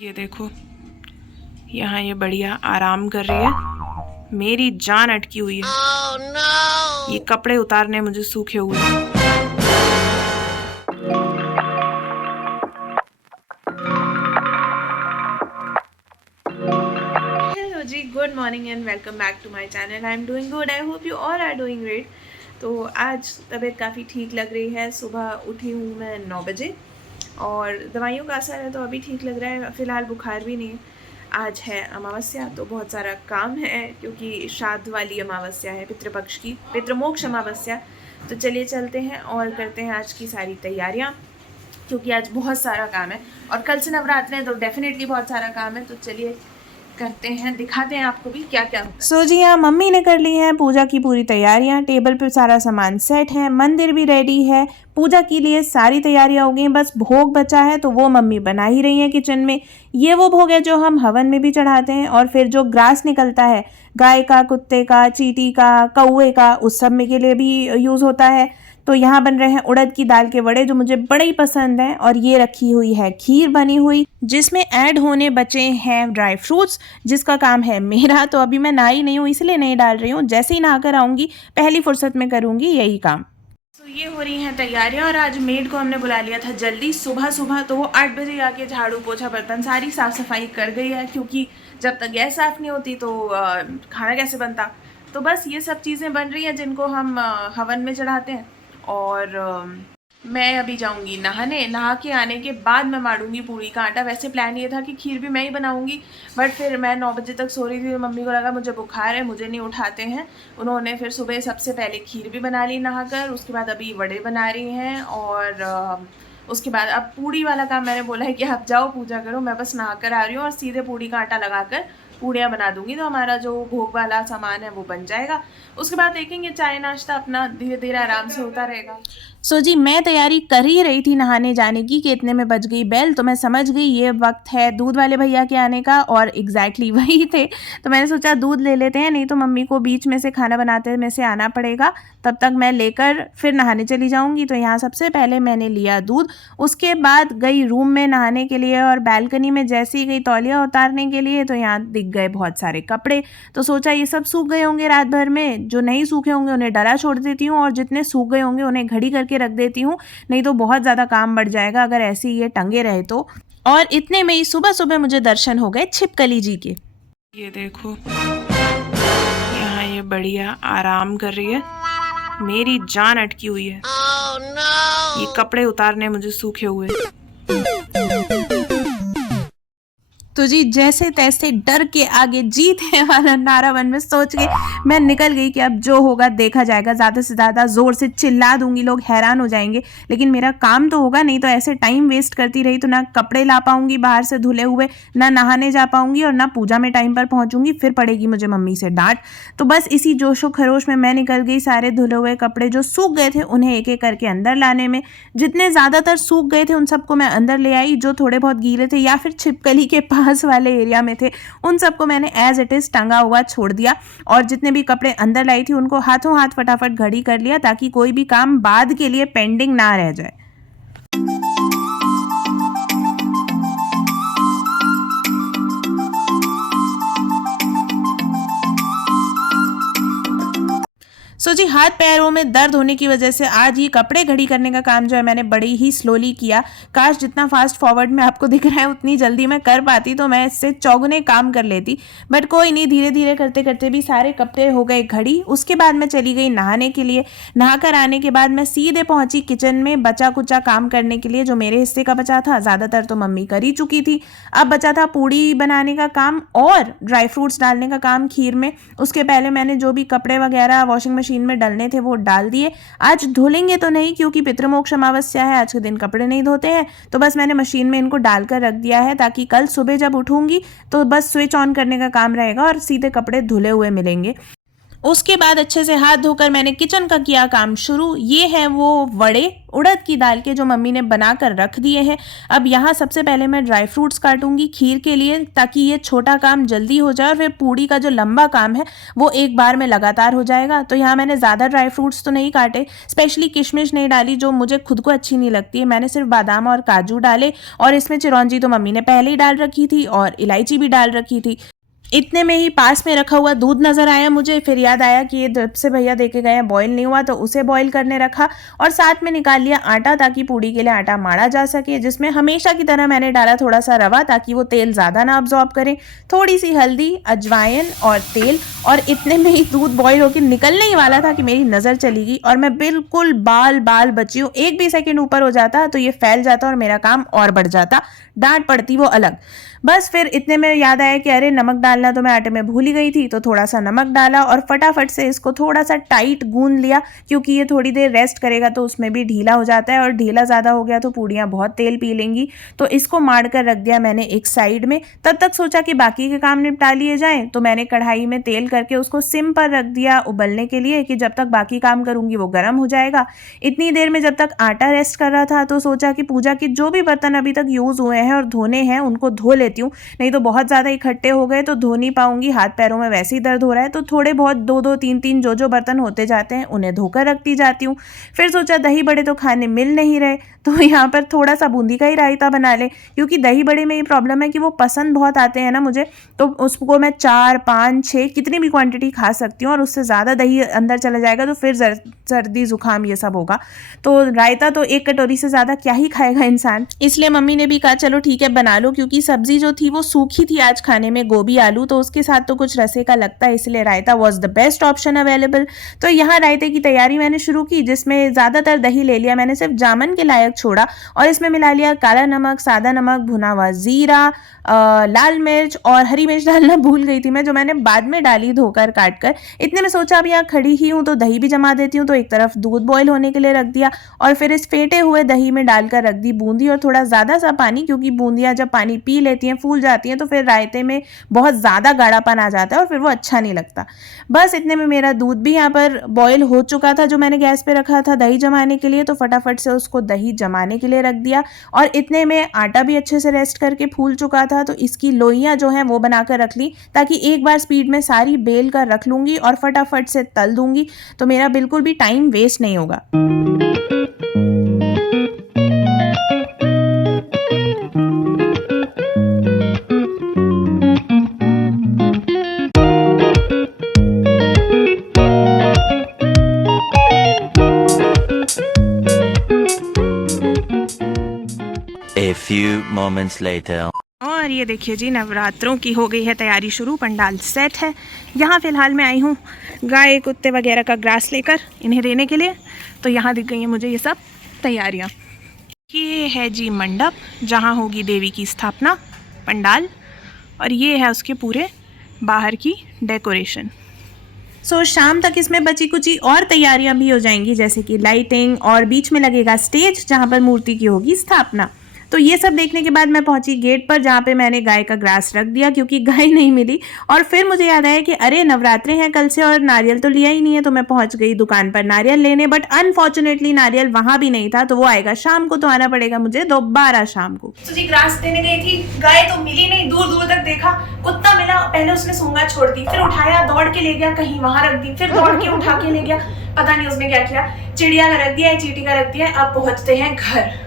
ये देखो, यहाँ ये बढ़िया आराम कर रही है। मेरी जान अटकी हुई है। oh, no! ये कपड़े उतारने मुझे सूखे हुए हैं। Hello ji, good morning and welcome back to my channel. I am doing good, I hope you all are doing great. तो आज तबीयत काफ़ी ठीक लग रही है। सुबह उठी हूँ मैं 9 बजे और दवाइयों का असर है तो अभी ठीक लग रहा है। फ़िलहाल बुखार भी नहीं है। आज है अमावस्या तो बहुत सारा काम है क्योंकि श्राद्ध वाली अमावस्या है, पितृपक्ष की, पितृमोक्ष अमावस्या। तो चलिए चलते हैं और करते हैं आज की सारी तैयारियां, क्योंकि आज बहुत सारा काम है और कल से नवरात्र है तो डेफिनेटली बहुत सारा काम है। तो चलिए करते हैं, दिखाते हैं आपको भी क्या क्या होता है। सो जी हाँ, मम्मी ने कर ली है पूजा की पूरी तैयारियां। टेबल पे सारा सामान सेट है, मंदिर भी रेडी है, पूजा के लिए सारी तैयारियां हो गई। बस भोग बचा है तो वो मम्मी बना ही रही है किचन में। ये वो भोग है जो हम हवन में भी चढ़ाते हैं और फिर जो ग्रास निकलता है गाय का, कुत्ते का, चींटी का, कौवे का, उस सब में के लिए भी यूज़ होता है। तो यहाँ बन रहे हैं उड़द की दाल के वड़े जो मुझे बड़े ही पसंद हैं, और ये रखी हुई है खीर बनी हुई जिसमें ऐड होने बचे हैं ड्राई फ्रूट्स, जिसका काम है मेरा। तो अभी मैं नहाई नहीं हूँ इसलिए नहीं डाल रही हूँ, जैसे ही नहा कर आऊँगी पहली फुर्सत में करूँगी यही काम। तो ये हो रही हैं तैयारियां और आज मेड को हमने बुला लिया था जल्दी सुबह सुबह, तो वो 8 बजे आके झाड़ू पोछा बर्तन सारी साफ़ सफाई कर गई है, क्योंकि जब तक गैस साफ़ नहीं होती तो खाना कैसे बनता। तो बस ये सब चीज़ें बन रही हैं जिनको हम हवन में चढ़ाते हैं। और मैं अभी जाऊंगी नहाने, नहा के आने के बाद मैं मारूंगी पूरी का आटा। वैसे प्लान ये था कि खीर भी मैं ही बनाऊंगी, बट फिर मैं 9 बजे तक सो रही थी तो मम्मी को लगा मुझे बुखार है, मुझे नहीं उठाते हैं। उन्होंने फिर सुबह सबसे पहले खीर भी बना ली नहाकर, उसके बाद अभी वड़े बना रही हैं और उसके बाद अब पूड़ी वाला काम मैंने बोला है कि आप जाओ पूजा करो, मैं बस नहा कर आ रही हूँ और सीधे पूड़ी का आटा लगाकर पूड़ियाँ बना दूंगी तो हमारा जो भोग वाला सामान है वो बन जाएगा। उसके बाद देखेंगे चाय नाश्ता अपना धीरे धीरे आराम से होता रहेगा। सो जी, मैं तैयारी कर ही रही थी नहाने जाने की कि इतने में बज गई बेल, तो मैं समझ गई ये वक्त है दूध वाले भैया के आने का, और एग्जैक्टली वही थे। तो मैंने सोचा दूध ले लेते हैं, नहीं तो मम्मी को बीच में से खाना बनाते में से आना पड़ेगा, तब तक मैं लेकर फिर नहाने चली जाऊंगी। तो यहाँ सबसे पहले मैंने लिया दूध, उसके बाद गई रूम में नहाने के लिए, और बालकनी में जैसे ही गई तौलिया उतारने के लिए तो यहाँ दिख गए बहुत सारे कपड़े। तो सोचा ये सब सूख गए होंगे रात भर में, जो नहीं सूखे होंगे उन्हें डला छोड़ देती हूँ और जितने सूख गए होंगे उन्हें घड़ी करके रख देती हूँ, नहीं तो बहुत ज़्यादा काम बढ़ जाएगा अगर ऐसे ही ये टंगे रहे तो। और इतने में ही सुबह सुबह मुझे दर्शन हो गए छिपकली जी के। ये देखो, यहाँ ये बढ़िया आराम कर रही है। मेरी जान अटकी हुई है। oh, no! ये कपड़े उतारने मुझे सूखे हुए। तो जी जैसे तैसे डर के आगे जीत है वाला नारा मन में सोच के मैं निकल गई कि अब जो होगा देखा जाएगा। ज़्यादा से ज़्यादा ज़ोर से चिल्ला दूंगी, लोग हैरान हो जाएंगे, लेकिन मेरा काम तो होगा नहीं। तो ऐसे टाइम वेस्ट करती रही तो ना कपड़े ला पाऊंगी बाहर से धुले हुए, ना नहाने जा पाऊंगी और ना पूजा में टाइम पर पहुंचूंगी, फिर पड़ेगी मुझे मम्मी से डांट। तो बस इसी जोशो खरोश में मैं निकल गई। सारे धुले हुए कपड़े जो सूख गए थे उन्हें एक एक करके अंदर लाने में, जितने ज़्यादातर सूख गए थे उन सबको मैं अंदर ले आई, जो थोड़े बहुत गीले थे या फिर छिपकली के पास वाले एरिया में थे उन सबको मैंने एज इट इज टंगा हुआ छोड़ दिया, और जितने भी कपड़े अंदर लाई थी उनको हाथों हाथ फटाफट घड़ी कर लिया ताकि कोई भी काम बाद के लिए पेंडिंग ना रह जाए। सो जी, हाथ पैरों में दर्द होने की वजह से आज ये कपड़े घड़ी करने का काम जो है मैंने बड़ी ही स्लोली किया। काश जितना फास्ट फॉरवर्ड में आपको दिख रहा है उतनी जल्दी मैं कर पाती तो मैं इससे चौगुने काम कर लेती, बट कोई नहीं, धीरे धीरे करते करते भी सारे कपड़े हो गए घड़ी। उसके बाद मैं चली गई नहाने के लिए। नहाकर आने के बाद मैं सीधे पहुंची किचन में बचा कुचा काम करने के लिए, जो मेरे हिस्से का बचा था। ज़्यादातर तो मम्मी कर ही चुकी थी, अब बचा था पूड़ी बनाने का काम और ड्राई फ्रूट्स डालने का काम खीर में। उसके पहले मैंने जो भी कपड़े वगैरह वॉशिंग मशीन में डालने थे वो डाल दिए। आज धुलेंगे तो नहीं क्योंकि पितृमोक्ष अमावस्या है, आज के दिन कपड़े नहीं धोते हैं, तो बस मैंने मशीन में इनको डालकर रख दिया है ताकि कल सुबह जब उठूंगी तो बस स्विच ऑन करने का काम रहेगा और सीधे कपड़े धुले हुए मिलेंगे। उसके बाद अच्छे से हाथ धोकर मैंने किचन का किया काम शुरू। ये है वो वड़े उड़द की दाल के जो मम्मी ने बनाकर रख दिए हैं। अब यहाँ सबसे पहले मैं ड्राई फ्रूट्स काटूंगी खीर के लिए, ताकि ये छोटा काम जल्दी हो जाए और फिर पूड़ी का जो लंबा काम है वो एक बार में लगातार हो जाएगा। तो यहाँ मैंने ज़्यादा ड्राई फ्रूट्स तो नहीं काटे, स्पेशली किशमिश नहीं डाली जो मुझे खुद को अच्छी नहीं लगती है। मैंने सिर्फ बादाम और काजू डाले, और इसमें चिरौंजी तो मम्मी ने पहले ही डाल रखी थी और इलायची भी डाल रखी थी। इतने में ही पास में रखा हुआ दूध नज़र आया मुझे, फिर याद आया कि ये जब से भैया देके गए हैं बॉईल नहीं हुआ, तो उसे बॉईल करने रखा और साथ में निकाल लिया आटा, ताकि पूड़ी के लिए आटा माड़ा जा सके, जिसमें हमेशा की तरह मैंने डाला थोड़ा सा रवा ताकि वो तेल ज़्यादा ना अब्जॉर्ब करे, थोड़ी सी हल्दी, अजवाइन और तेल। और इतने में ही दूध बॉईल होकर निकलने ही वाला था कि मेरी नज़र चली गई और मैं बिल्कुल बाल बाल बची हूँ। एक भी सेकेंड ऊपर हो जाता तो ये फैल जाता और मेरा काम और बढ़ जाता, डांट पड़ती वो अलग। बस फिर इतने में याद आया कि अरे नमक डालना तो मैं आटे में भूल ही गई थी, तो थोड़ा सा नमक डाला और फटाफट से इसको थोड़ा सा टाइट गूंद लिया, क्योंकि ये थोड़ी देर रेस्ट करेगा तो उसमें भी ढीला हो जाता है, और ढीला ज़्यादा हो गया तो पूड़ियाँ बहुत तेल पी लेंगी। तो इसको मार कर रख दिया मैंने एक साइड में। तब तक सोचा कि बाकी के काम निपटा लिए जाएँ, तो मैंने कढ़ाई में तेल करके उसको सिम पर रख दिया उबलने के लिए, कि जब तक बाकी काम करूँगी वो गर्म हो जाएगा। इतनी देर में जब तक आटा रेस्ट कर रहा था, तो सोचा कि पूजा के जो भी बर्तन अभी तक यूज़ हुए हैं और धोने हैं उनको धो लेती हूँ, नहीं तो बहुत ज़्यादा इकट्ठे हो गए तो धो नहीं पाऊंगी, हाथ पैरों में वैसे ही दर्द हो रहा है। तो थोड़े बहुत दो दो तीन तीन जो बर्तन होते जाते हैं उन्हें धोकर रखती जाती हूँ। फिर सोचा दही बड़े तो खाने मिल नहीं रहे, तो यहाँ पर थोड़ा सा बूंदी का ही रायता बना ले, क्योंकि दही बड़े में ये प्रॉब्लम है कि वो पसंद बहुत आते हैं ना मुझे, तो उसको मैं 4, 5, 6 कितनी भी क्वांटिटी खा सकती हूँ, और उससे ज़्यादा दही अंदर चला जाएगा तो फिर सर्दी जुकाम ये सब होगा। तो रायता तो एक कटोरी से ज़्यादा क्या ही खाएगा इंसान, इसलिए मम्मी ने भी कहा चलो ठीक है बना लो, क्योंकि सब्जी जो थी वो सूखी थी आज खाने में, गोभी आलू, तो उसके साथ तो कुछ रसे का लगता है, इसलिए raita was the best option available. तो यहाँ रायते की तैयारी मैंने शुरू की, जिसमें ज़्यादातर दही ले लिया मैंने, सिर्फ जामन के लायक छोड़ा, और इसमें मिला लिया काला नमक, सादा नमक, भुना हुआ जीरा, लाल मिर्च और हरी मिर्च डालना भूल गई थी मैं, जो मैंने बाद में डाली धोकर काट कर। इतने में सोचा अब यहाँ खड़ी ही हूँ तो दही भी जमा देती हूँ, तो एक तरफ दूध बॉईल होने के लिए रख दिया और फिर इस फेंटे हुए दही में डालकर रख दी बूंदी, और थोड़ा ज़्यादा सा पानी, क्योंकि बूंदियाँ जब पानी पी लेती हैं फूल जाती हैं तो फिर रायते में बहुत ज़्यादा गाढ़ापन आ जाता है और फिर वो अच्छा नहीं लगता। बस इतने में मेरा दूध भी यहाँ पर बॉईल हो चुका था जो मैंने गैस पे रखा था दही जमाने के लिए, तो फटाफट से उसको दही जमाने के लिए रख दिया, और इतने में आटा भी अच्छे से रेस्ट करके फूल चुका था, तो इसकी लोइयाँ जो हैं वो बनाकर रख ली, ताकि एक बार स्पीड में सारी बेल कर रख लूँगी और फटाफट से तल दूँगी, तो मेरा बिल्कुल भी टाइम वेस्ट नहीं होगा। A few moments later. और ये देखिए जी, नवरात्रों की हो गई है तैयारी शुरू, पंडाल सेट है। यहाँ फ़िलहाल मैं आई हूँ गाय कुत्ते वगैरह का ग्रास लेकर इन्हें देने के लिए, तो यहाँ दिख गई हैं मुझे ये सब तैयारियाँ। ये है जी मंडप जहाँ होगी देवी की स्थापना, पंडाल, और ये है उसके पूरे बाहर की डेकोरेशन। शाम तक इसमें बची कुची और तैयारियां भी हो जाएंगी, जैसे कि लाइटिंग, और बीच में लगेगा स्टेज जहां पर मूर्ति की होगी स्थापना। तो ये सब देखने के बाद मैं पहुंची गेट पर, जहाँ पे मैंने गाय का ग्रास रख दिया क्योंकि गाय नहीं मिली, और फिर मुझे याद आया कि अरे नवरात्रे हैं कल से और नारियल तो लिया ही नहीं है, तो मैं पहुंच गई दुकान पर नारियल लेने, बट अनफॉर्चुनेटली नारियल वहां भी नहीं था, तो वो आएगा शाम को, तो आना पड़ेगा मुझे दोबारा शाम को। तो जी ग्रास देने गई थी, गाय तो मिली नहीं, दूर दूर तक देखा, कुत्ता मिला, पहले उसने सूंगा छोड़ दी, फिर उठाया दौड़ के ले गया कहीं वहां रख दी, फिर दौड़ के उठा के ले गया, पता नहीं उसने क्या किया, चिड़िया का रख दिया, चींटी का रख दिया। अब पहुंचते हैं घर।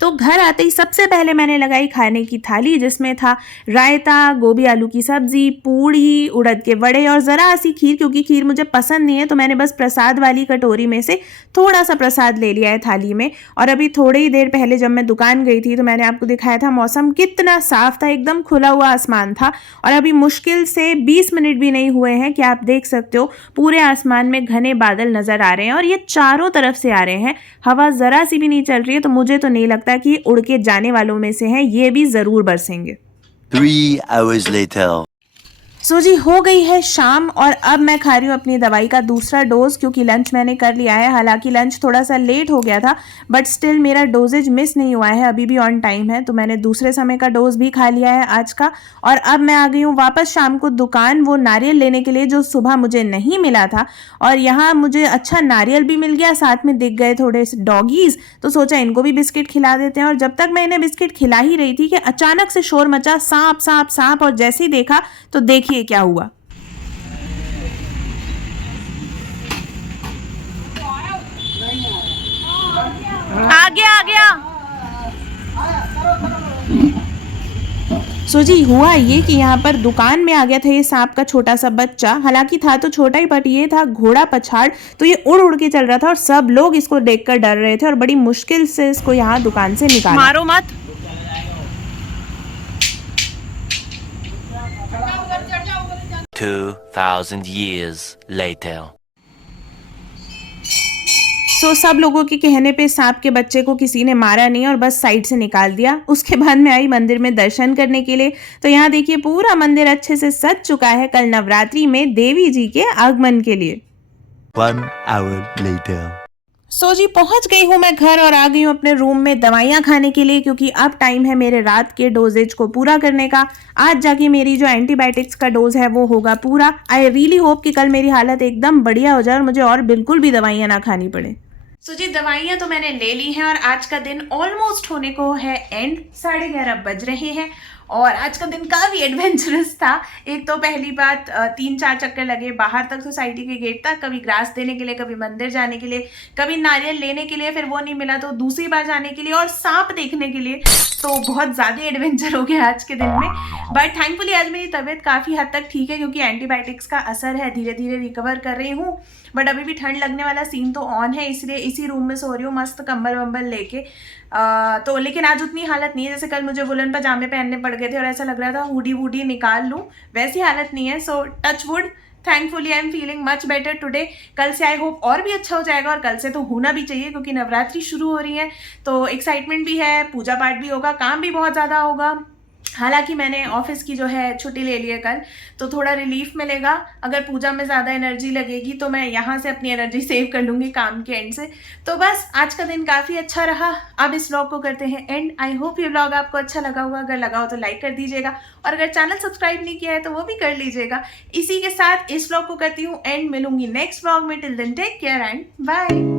तो घर आते ही सबसे पहले मैंने लगाई खाने की थाली, जिसमें था रायता, गोभी आलू की सब्जी, पूड़ी, उड़द के वड़े और ज़रा सी खीर, क्योंकि खीर मुझे पसंद नहीं है, तो मैंने बस प्रसाद वाली कटोरी में से थोड़ा सा प्रसाद ले लिया है थाली में। और अभी थोड़ी ही देर पहले जब मैं दुकान गई थी तो मैंने आपको दिखाया था मौसम कितना साफ था, एकदम खुला हुआ आसमान था, और अभी मुश्किल से 20 मिनट भी नहीं हुए हैं कि आप देख सकते हो पूरे आसमान में घने बादल नज़र आ रहे हैं, और ये चारों तरफ से आ रहे हैं, हवा ज़रा सी भी नहीं चल रही है, तो मुझे तो नहीं लगता कि उड़ के जाने वालों में से हैं, ये भी जरूर बरसेंगे। 3 hours later. सो जी हो गई है शाम और अब मैं खा रही हूँ अपनी दवाई का दूसरा डोज, क्योंकि लंच मैंने कर लिया है। हालांकि लंच थोड़ा सा लेट हो गया था, बट स्टिल मेरा डोजेज मिस नहीं हुआ है, अभी भी ऑन टाइम है। तो मैंने दूसरे समय का डोज भी खा लिया है आज का। और अब मैं आ गई हूँ वापस शाम को दुकान वो नारियल लेने के लिए जो सुबह मुझे नहीं मिला था। और यहाँ मुझे अच्छा नारियल भी मिल गया, साथ में दिख गए थोड़े से डॉगीज, तो सोचा इनको भी बिस्किट खिला देते हैं। और जब तक मैं इन्हें बिस्किट खिला ही रही थी कि अचानक से शोर मचा, सांप सांप सांप। और जैसे ही देखा तो देखिए क्या हुआ। आ गया। सो जी हुआ ये कि यहाँ पर दुकान में आ गया था ये सांप का छोटा सा बच्चा। हालांकि था तो छोटा ही, बट ये था घोड़ा पछाड़, तो ये उड़ उड़ के चल रहा था और सब लोग इसको देखकर डर रहे थे और बड़ी मुश्किल से इसको यहाँ दुकान से निकाला। मारो मत। 2000 years later. सो सब लोगों के कहने पे सांप के बच्चे को किसी ने मारा नहीं और बस साइड से निकाल दिया। उसके बाद मैं आई मंदिर में दर्शन करने के लिए। तो यहाँ देखिए पूरा मंदिर अच्छे से सज चुका है कल नवरात्रि में देवी जी के आगमन के लिए। 1 hour later. सो जी पहुंच गई हूँ मैं घर और आ गई हूँ अपने रूम में दवाइयाँ खाने के लिए, क्योंकि अब टाइम है मेरे रात के डोजेज को पूरा करने का। आज जाके मेरी जो एंटीबायोटिक्स का डोज है वो होगा पूरा। आई रियली होप कि कल मेरी हालत एकदम बढ़िया हो जाए और मुझे और बिल्कुल भी दवाइयाँ ना खानी पड़े। सो जी दवाइयाँ तो मैंने ले ली हैं और आज का दिन ऑलमोस्ट होने को है एंड। 11:30 बज रहे हैं और आज का दिन काफ़ी एडवेंचरस था। एक तो पहली बात 3-4 चक्कर लगे बाहर तक सोसाइटी के गेट तक, कभी ग्रास देने के लिए, कभी मंदिर जाने के लिए, कभी नारियल लेने के लिए, फिर वो नहीं मिला तो दूसरी बार जाने के लिए और सांप देखने के लिए। तो बहुत ज़्यादा एडवेंचर हो गया आज के दिन में। बट थैंकफुली आज मेरी तबीयत काफ़ी हद तक ठीक है, क्योंकि एंटीबायोटिक्स का असर है, धीरे धीरे रिकवर कर रही हूँ। बट अभी भी ठंड लगने वाला सीन तो ऑन है, इसलिए इसी रूम में सो रही हूँ मस्त कंबल वम्बल लेके। तो लेकिन आज उतनी हालत नहीं है, जैसे कल मुझे वुलन पजामे पहनने पड़ गए थे और ऐसा लग रहा था हुडी वूडी निकाल लूँ, वैसी हालत नहीं है। सो touch wood, thankfully I am feeling much better today. कल से आई होप और भी अच्छा हो जाएगा, और कल से तो होना भी चाहिए क्योंकि नवरात्रि शुरू हो रही है। तो एक्साइटमेंट भी है, पूजा पाठ भी होगा, काम भी बहुत ज़्यादा होगा। हालांकि मैंने ऑफिस की जो है छुट्टी ले ली है कल, तो थोड़ा रिलीफ मिलेगा। अगर पूजा में ज़्यादा एनर्जी लगेगी तो मैं यहाँ से अपनी एनर्जी सेव कर लूँगी काम के एंड से। तो बस आज का दिन काफ़ी अच्छा रहा। अब इस व्लॉग को करते हैं एंड। आई होप ये व्लॉग आपको अच्छा लगा होगा, अगर लगा हो तो लाइक कर दीजिएगा और अगर चैनल सब्सक्राइब नहीं किया है तो वो भी कर लीजिएगा। इसी के साथ इस व्लॉग को करती हूँ एंड। मिलूंगी नेक्स्ट व्लॉग में। Till then take care and bye.